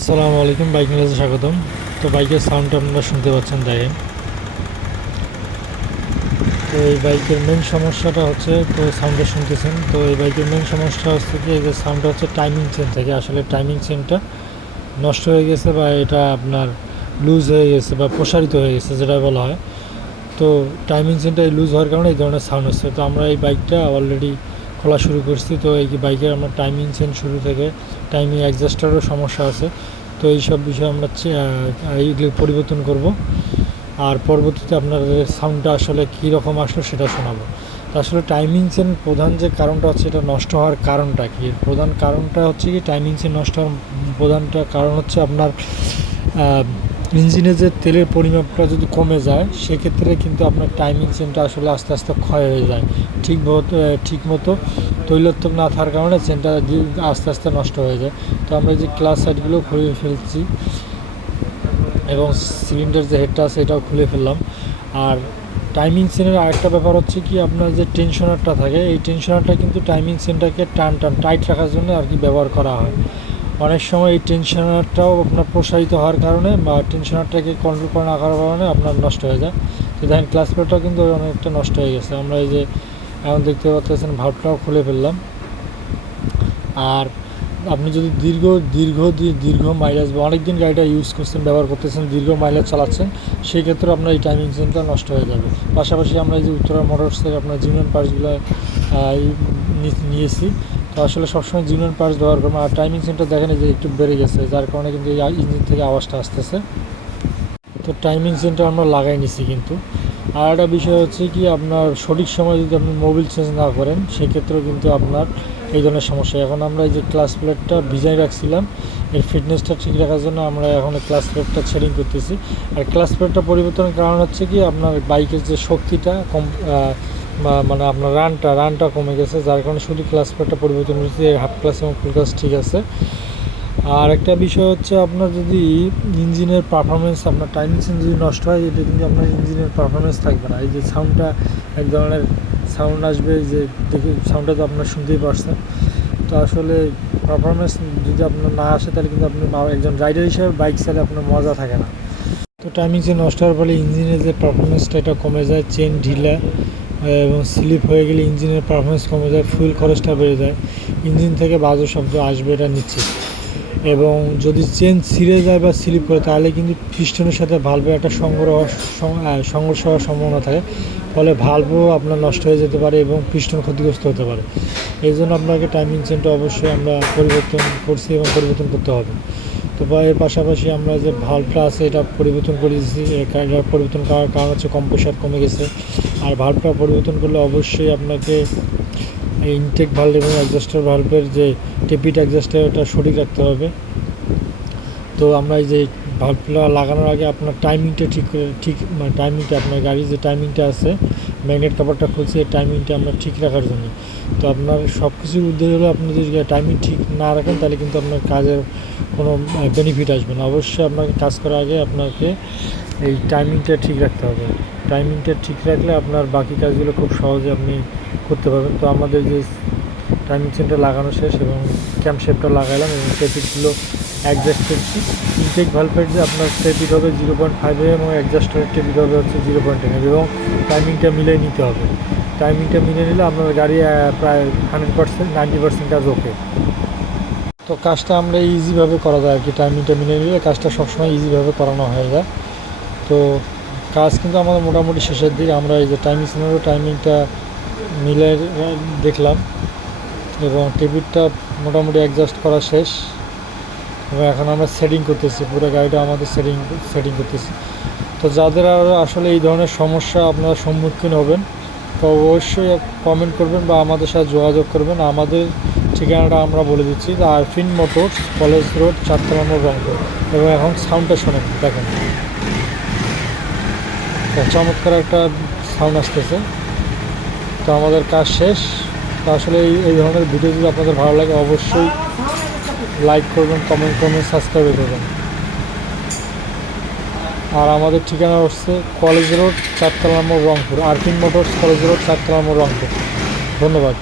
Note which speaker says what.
Speaker 1: আসসালামু আলাইকুম, বাইক নিউজে স্বাগতম। তো বাইকের সাউন্ডটা আপনারা শুনতে পাচ্ছেন দেখেন তো এই বাইকের মেন সমস্যাটা হচ্ছে, তো সাউন্ডটা শুনতেছেন। তো এই বাইকের মেন সমস্যা হচ্ছে কি, এই যে সাউন্ডটা হচ্ছে টাইমিং চেন থেকে। আসলে টাইমিং চেনটা নষ্ট হয়ে গেছে বা এটা আপনার লুজ হয়ে গেছে বা প্রসারিত হয়ে গেছে, যেটা বলা হয়। তো টাইমিং চেনটা লুজ হওয়ার কারণে এই ধরনের সাউন্ড হচ্ছে। তো আমরা এই বাইকটা অলরেডি খোলা শুরু করছি। তো এই বাইকের আমরা টাইমিং চেন শুরু থেকে টাইমিং অ্যাডজাস্টারও সমস্যা আছে। তো এই সব বিষয়ে আমরা এইগুলো পরিবর্তন করব। আর পরবর্তীতে আপনাদের সাউন্ডটা আসলে কী রকম আসলো সেটা শোনাবো। আসলে টাইমিং চেন প্রধান যে কারণটা হচ্ছে এটা নষ্ট হওয়ার কারণটা কি? প্রধান কারণটা হচ্ছে কি টাইমিং চেন নষ্ট হওয়ার প্রধানটা কারণ হচ্ছে আপনার ইঞ্জিনে যে তেলের পরিমাপটা যদি কমে যায়, সেক্ষেত্রে কিন্তু আপনার টাইমিং চেনটা আসলে আস্তে আস্তে ক্ষয় হয়ে যায়। ঠিক ঠিক মতো তৈলাত্মক না থাকার কারণে চেনটা আস্তে আস্তে নষ্ট হয়ে যায়। তো আমরা যে ক্লাস সাইডগুলো খুলে ফেলছি এবং সিলিন্ডার যে হেডটা আছে, এটাও খুলে ফেললাম। আর টাইমিং চেনের আরেকটা ব্যাপার হচ্ছে কি, আপনার যে টেনশনারটা থাকে, এই টেনশনারটা কিন্তু টাইমিং চেনটাকে টান টান টাইট রাখার জন্য আর কি ব্যবহার করা হয়। অনেক সময় এই টেনশনারটাও আপনার প্রসারিত হওয়ার কারণে বা টেনশনারটাকে কন্ট্রোল করে না করার কারণে আপনার নষ্ট হয়ে যায়। তো দেখেন ক্লাস প্লেটটাও কিন্তু অনেকটা নষ্ট হয়ে গেছে। আমরা এই যে এখন দেখতে পাচ্ছেন ভাবটাও খুলে ফেললাম। আর আপনি যদি দীর্ঘ দীর্ঘ দীর্ঘ মাইলেজ বা অনেক দিন গাড়িটা ইউজ করছেন, ব্যবহার করতেছেন, দীর্ঘ মাইলেজ চালাচ্ছেন সেই ক্ষেত্রে আপনার এই টাইমিং চেনটা নষ্ট হয়ে যাবে। পাশাপাশি আমরা এই যে উত্তরা মোটরস থেকে আপনার জিউনিয়ন পার্টসগুলো নিয়েছি। আসলে সবসময় জিউনিয়ন পার্স ব্যবহার করব আর টাইমিং সেন্টার দেখেন যে একটু বেড়ে গেছে, যার কারণে কিন্তু এই ইঞ্জিন থেকে আওয়াজটা আসতেছে। তো টাইমিং সেন্টার আমরা লাগাই নিছি কিন্তু। আর একটা বিষয় হচ্ছে কি, আপনার সঠিক সময় যদি আপনি মোবিল চেঞ্জ না করেন, সেক্ষেত্রেও কিন্তু আপনার এই ধরনের সমস্যা। এখন আমরা এই যে ক্লাস প্লেটটা ভিজাই রাখছিলাম, এর ফিটনেসটা ঠিক রাখার জন্য আমরা এখন ক্লাস প্লেটটা ছেড়িং করতেছি। আর ক্লাস প্লেটটা পরিবর্তনের কারণ হচ্ছে কি, আপনার বাইকের যে শক্তিটা, কম মানে আপনার রানটা রানটা কমে গেছে, যার কারণে শুধু ক্লাস প্লেটটা পরিবর্তন হয়েছে হাফ ক্লাস এবং ফুল ক্লাস ঠিক আছে। আর একটা বিষয় হচ্ছে আপনার যদি ইঞ্জিনের পারফরমেন্স আপনার টাইমিং চেন যদি নষ্ট হয়, এটা কিন্তু আপনার ইঞ্জিনের পারফরমেন্স থাকবে না। এই যে সাউন্ডটা এক ধরনের সাউন্ড আসবে যে দেখে সাউন্ডটা তো আপনার শুনতেই পারছেন। তো আসলে পারফরমেন্স যদি আপনার না আসে, তাহলে কিন্তু আপনি একজন রাইডার হিসেবে বাইক চালে আপনার মজা থাকে না। তো টাইমিং চেন নষ্ট হওয়ার ফলে ইঞ্জিনের যে পারফরমেন্সটা এটা কমে যায় চেন ঢিলা। এবং স্লিপ হয়ে গেলে ইঞ্জিনের পারফরমেন্স কমে যায় ফুয়েল খরচটা বেড়ে যায়। ইঞ্জিন থেকে বাজে শব্দ আসবে এটা নিশ্চিত। এবং যদি চেন ছিঁড়ে যায় বা স্লিপ করে, তাহলে কিন্তু পিস্টনের সাথে ভালভের একটা সংগ্রহ সংঘর্ষ হওয়ার সম্ভাবনা থাকে। ফলে ভালভও আপনার নষ্ট হয়ে যেতে পারে এবং পিস্টন ক্ষতিগ্রস্ত হতে পারে। এই জন্য আপনাকে টাইমিং চেনটা অবশ্যই আমরা পরিবর্তন করছি এবং পরিবর্তন করতে হবে। তো বা এর পাশাপাশি আমরা যে ভালভটা আছে, এটা পরিবর্তন করে দিয়েছি। পরিবর্তন করার কারণ হচ্ছে কম্পোসার কমে গেছে। আর ভালভটা পরিবর্তন করলে অবশ্যই আপনাকে ইনটেক ভাল্ভ এবং অ্যাডজাস্টার ভাল্ভের যে টেপিট অ্যাডজাস্টার ওটা সঠিক রাখতে হবে। তো আমরা এই যে ভাল্বটা লাগানোর আগে আপনার টাইমিংটা ঠিক করে, ঠিক মানে টাইমিংটা আপনার গাড়ির যে টাইমিংটা আছে ম্যাগনেট কাপড়টা খুলছে, এই টাইমিংটা আমরা ঠিক রাখার জন্য। তো আপনার সব কিছুর উদ্দেশ্য হলো আপনি যদি টাইমিং ঠিক না রাখেন, তাহলে কিন্তু আপনার কাজের কোনো বেনিফিট আসবে না। অবশ্যই আপনাকে কাজ করার আগে আপনাকে এই টাইমিংটা ঠিক রাখতে হবে। টাইমিংটা ঠিক রাখলে আপনার বাকি কাজগুলো খুব সহজে আপনি করতে পারবেন। তো আমাদের যে টাইমিং চেনটা লাগানো শেষ এবং ক্যাম্প শেপটা লাগাইলাম এবং টেপিটগুলো অ্যাডজাস্ট করছি। ইনটেক ভালভের যে আপনার টেপিট হবে জিরো পয়েন্ট ফাইভ এবং অ্যাডজাস্টারের টেপিট হবে হচ্ছে জিরো পয়েন্ট টেন এবং টাইমিংটা মিলিয়ে নিতে হবে। টাইমিংটা মিলিয়ে নিলে আপনার গাড়ি প্রায় হান্ড্রেড পার্সেন্ট নাইনটি পার্সেন্ট কাজ ওকে তো কাজটা আমরা ইজিভাবে করা যায় আর কি। টাইমিংটা মিলিয়ে নিলে কাজটা সবসময় ইজিভাবে করানো হয়ে যায়। তো কাজ কিন্তু আমাদের মোটামুটি শেষের দিকে। আমরা এই যে টাইমিং সিনেরও টাইমিংটা মিলে দেখলাম এবং টিভিটা মোটামুটি অ্যাডজাস্ট করা শেষ। এবং এখন আমরা সেটিং করতেছি, পুরো গাড়িটা আমাদের সেটিং সেটিং করতেছি। তো যাদের আর আসলে এই ধরনের সমস্যা আপনারা সম্মুখীন হবেন, তো অবশ্যই কমেন্ট করবেন বা আমাদের সাথে যোগাযোগ করবেন। আমাদের ঠিকানাটা আমরা বলে দিচ্ছি, আরফিন মোটরস কলেজ রোড, চারতলা নম্বর রংপুর। এবং এখন সাউন্ডটা শোনেন, দেখেন। চমৎকার একটা সাউন্ড আসতেছে। তো আমাদের কাজ শেষ। তো আসলে এই ধরনের ভিডিও যদি আপনাদের ভালো লাগে, অবশ্যই লাইক করবেন কমেন্ট করবেন সাবস্ক্রাইব করবেন। আর আমাদের ঠিকানা হচ্ছে কলেজ রোড, চারতলা নম্বর রংপুর আর্কিং মোটরস কলেজ রোড, চারতলা নম্বর রংপুর। ধন্যবাদ।